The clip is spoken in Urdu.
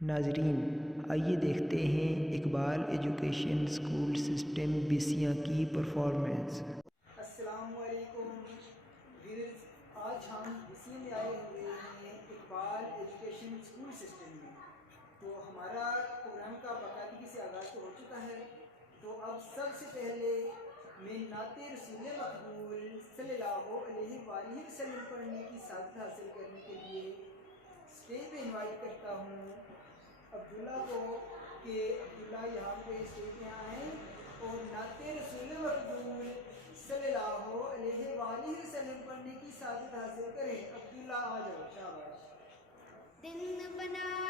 ناظرین، آئیے دیکھتے ہیں اقبال ایجوکیشن اسکول سسٹم بیسیاں کی پرفارمنس۔ السلام علیکم ویورز، آج ہم بیسیاں میں آئے ہوئے ہیں اقبال ایجوکیشن اسکول سسٹم میں۔ تو ہمارا پروگرام کا باقاعدگی سے آغاز تو ہو چکا ہے، تو اب سب سے پہلے میں نعت رسول مقبول صلی اللہ علیہ وآلہ وسلم پڑھنے کی سعادت حاصل کرنے کے لیے اسٹیج پہ انوائٹ کرتا ہوں عبداللہ کو کہ عبداللہ یہاں پہ اسٹیج پہ آئیں اور نعت رسول مقبول صلی اللہ علیہ وآلہ وسلم پڑھنے کی سعادت حاصل کریں۔ عبداللہ آ جاؤ، شاباش۔ دن بنا